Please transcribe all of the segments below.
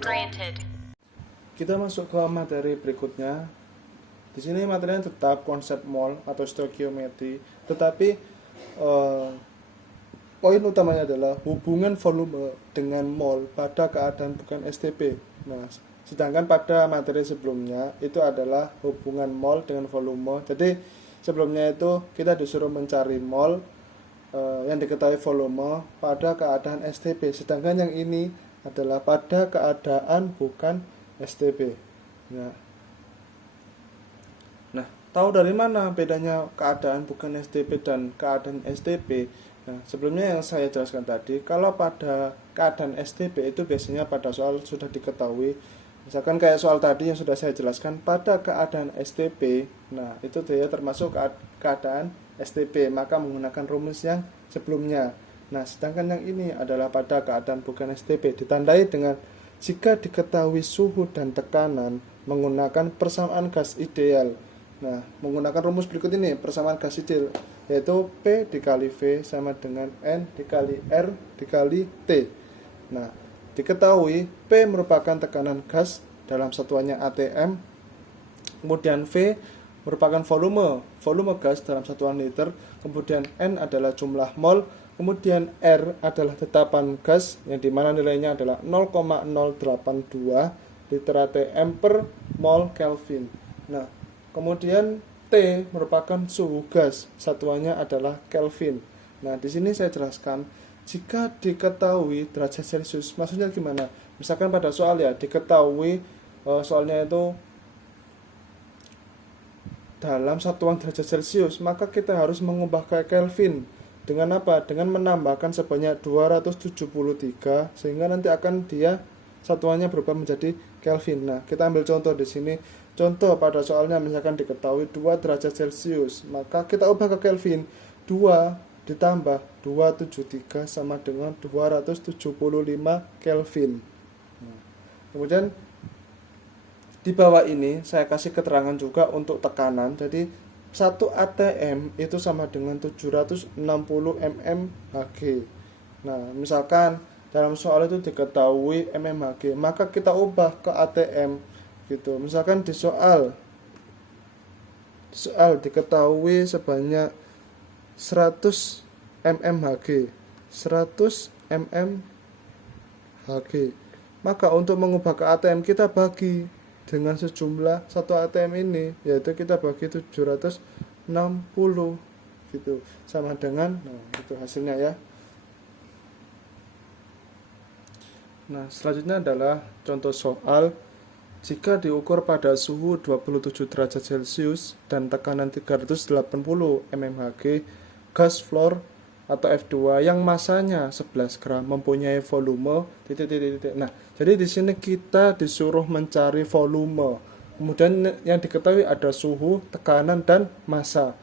Granted. Kita masuk ke materi berikutnya. Di sini materinya tetap konsep mol atau stoikiometri, tetapi poin utamanya adalah hubungan volume dengan mol pada keadaan bukan STP. Nah, sedangkan pada materi sebelumnya itu adalah hubungan mol dengan volume. Jadi sebelumnya itu kita disuruh mencari mol yang diketahui volume pada keadaan STP, sedangkan yang ini adalah pada keadaan bukan STP. Nah, tahu dari mana bedanya keadaan bukan STP dan keadaan STP? Nah, sebelumnya yang saya jelaskan tadi, kalau pada keadaan STP itu biasanya pada soal sudah diketahui. Misalkan kayak soal tadi yang sudah saya jelaskan, pada keadaan STP, nah itu dia termasuk keadaan STP, maka menggunakan rumus yang sebelumnya. Nah, sedangkan yang ini adalah pada keadaan bukan STP, ditandai dengan jika diketahui suhu dan tekanan menggunakan persamaan gas ideal. Nah, menggunakan rumus berikut ini, persamaan gas ideal, yaitu P dikali V sama dengan N dikali R dikali T. Nah, diketahui P merupakan tekanan gas dalam satuannya atm, kemudian V merupakan volume gas dalam satuan liter, kemudian N adalah jumlah mol, kemudian R adalah tetapan gas yang dimana nilainya adalah 0,082 liter atm per mol Kelvin. Nah, kemudian T merupakan suhu gas, satuannya adalah Kelvin. Nah, di sini saya jelaskan jika diketahui derajat Celcius, maksudnya gimana? Misalkan pada soal ya diketahui soalnya itu dalam satuan derajat Celcius, maka kita harus mengubah ke Kelvin. Dengan apa? Dengan menambahkan sebanyak 273 sehingga nanti akan dia satuannya berubah menjadi Kelvin. Nah, kita ambil contoh di sini. Contoh pada soalnya misalkan diketahui 2 derajat Celcius, maka kita ubah ke Kelvin. 2 ditambah 273 sama dengan 275 Kelvin. Nah, kemudian di bawah ini saya kasih keterangan juga untuk tekanan. Jadi 1 atm itu sama dengan 760 mmHg. Nah, misalkan dalam soal itu diketahui mmHg, maka kita ubah ke atm gitu. Misalkan di soal diketahui sebanyak 100 mmHg, 100 mmHg. Maka untuk mengubah ke atm kita bagi dengan sejumlah 1 atm ini, yaitu kita bagi 760 gitu, sama dengan, nah itu hasilnya ya. Nah, selanjutnya adalah contoh soal. Jika diukur pada suhu 27 derajat Celcius dan tekanan 380 mmHg, gas fluor atau F2 yang masanya 11 gram mempunyai volume titik. Nah, jadi di sini kita disuruh mencari volume. Kemudian yang diketahui ada suhu, tekanan dan massa.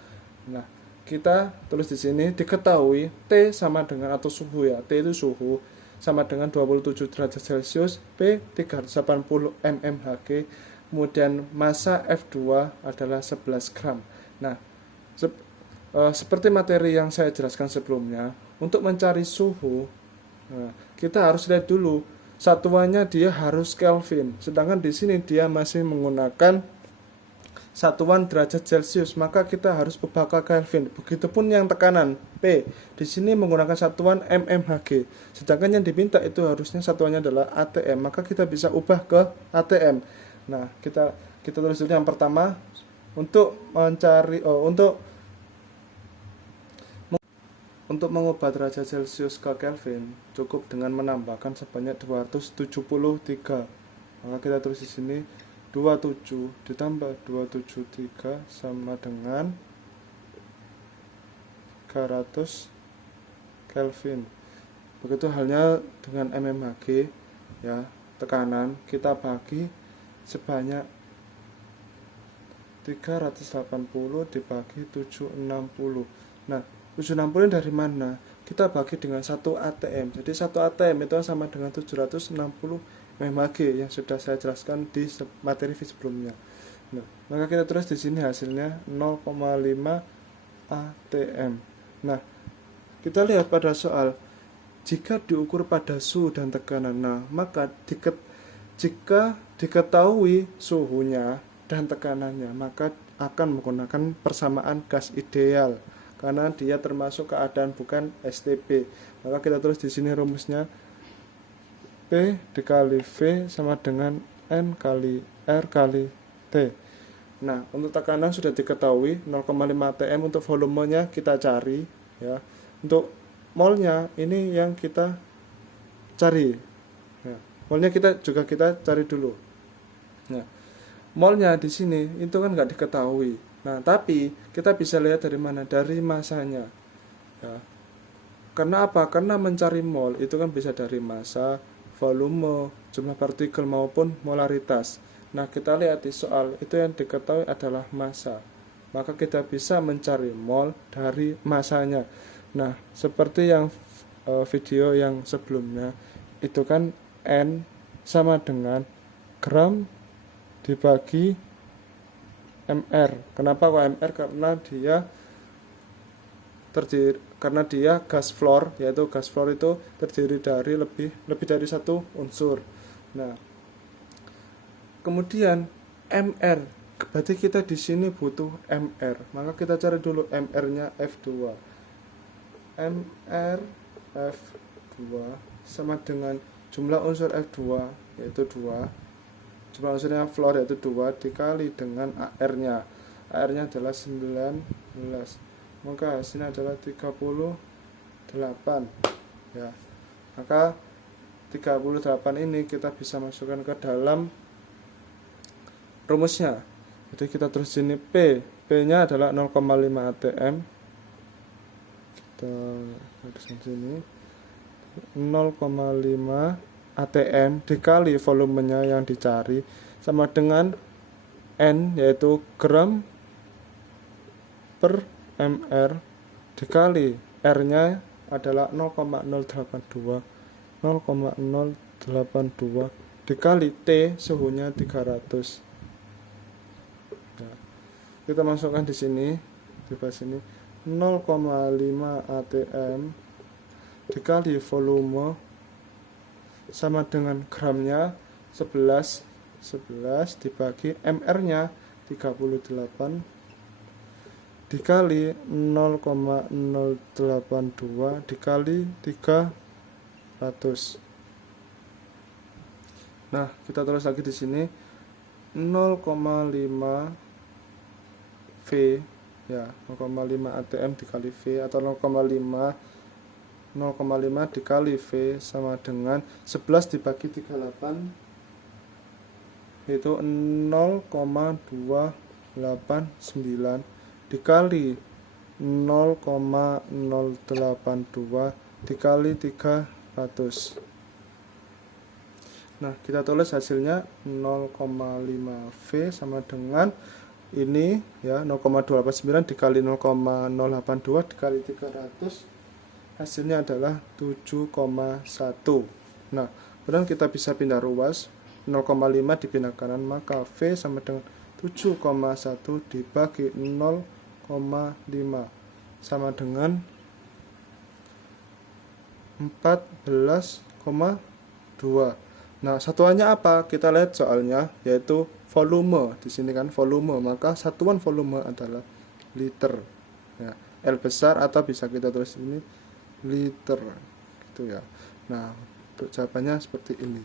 Nah, kita tulis di sini diketahui T sama dengan, atau suhu ya, T itu suhu sama dengan 27 derajat Celcius, P 380 mmHg, kemudian massa F2 adalah 11 gram. Nah, seperti materi yang saya jelaskan sebelumnya, untuk mencari suhu, kita harus lihat dulu satuannya dia harus Kelvin, sedangkan di sini dia masih menggunakan satuan derajat Celcius, maka kita harus ubah ke Kelvin. Begitupun yang tekanan P, di sini menggunakan satuan mmHg, sedangkan yang diminta itu harusnya satuannya adalah atm, maka kita bisa ubah ke atm. Nah, kita tulis dulu yang pertama, untuk mencari untuk mengubah derajat Celcius ke Kelvin cukup dengan menambahkan sebanyak 273. Maka kita tulis di sini 27 ditambah 273 sama dengan 300 Kelvin. Begitu halnya dengan mmHg ya, tekanan kita bagi sebanyak 380 dibagi 760. Nah, 760 dari mana? Kita bagi dengan 1 atm. Jadi 1 atm itu sama dengan 760 mmHg yang sudah saya jelaskan di materi sebelumnya. Nah, maka kita tulis di sini hasilnya 0,5 atm. Nah, kita lihat pada soal jika diukur pada suhu dan tekanan. Nah, maka Jika diketahui suhunya dan tekanannya, maka akan menggunakan persamaan gas ideal karena dia termasuk keadaan bukan STP. Maka kita tulis di sini rumusnya, P dikali V sama dengan N kali R kali T. Nah, untuk tekanan sudah diketahui 0,5 atm, untuk volumenya kita cari ya. Untuk molnya ini yang kita cari. Nah, molnya kita cari dulu. Nah, molnya di sini itu kan nggak diketahui. Nah, tapi kita bisa lihat dari mana? Dari masanya. Ya. Karena apa? Karena mencari mol itu kan bisa dari massa, volume, jumlah partikel maupun molaritas. Nah, kita lihat di soal itu yang diketahui adalah massa. Maka kita bisa mencari mol dari massanya. Nah, seperti yang video yang sebelumnya, itu kan N sama dengan gram dibagi mr. Kenapa kok mr? Karena dia gas fluor, yaitu gas fluor itu terdiri dari lebih dari satu unsur. Nah, kemudian mr, berarti kita di sini butuh mr. Maka kita cari dulu mr-nya F2. mr F2 sama dengan jumlah unsur F2 yaitu 2. Jumlah unsurnya fluor yaitu 2 dikali dengan AR-nya. AR-nya adalah 19. Maka hasilnya adalah 38. Ya. Maka 38 ini kita bisa masukkan ke dalam rumusnya. Jadi kita tulis sini P-nya adalah 0,5 atm. Kita tuliskan sini 0,5 atm dikali volumenya yang dicari sama dengan N yaitu gram per mr dikali R-nya adalah 0,082 dikali T suhunya 300. Nah, kita masukkan di sini di bawah sini 0,5 atm dikali volume sama dengan gramnya 11 dibagi mr-nya 38 dikali 0,082 dikali 300. Nah, kita tulis lagi di sini 0,5 V ya, 0,5 atm dikali V atau 0,5 dikali V sama dengan 11 dibagi 38 yaitu 0,289 dikali 0,082 dikali 300. Nah, kita tulis hasilnya 0,5 V sama dengan ini ya, 0,289 dikali 0,082 dikali 300, hasilnya adalah 7,1. Nah, kemudian kita bisa pindah ruas, 0,5 dipindah kanan, maka V sama dengan 7,1 dibagi 0,5 sama dengan 14,2. Nah, satuannya apa? Kita lihat soalnya, yaitu volume. Di sini kan volume, maka satuan volume adalah liter. Ya, L besar atau bisa kita tulis ini liter gitu ya. Nah, untuk jawabannya seperti ini.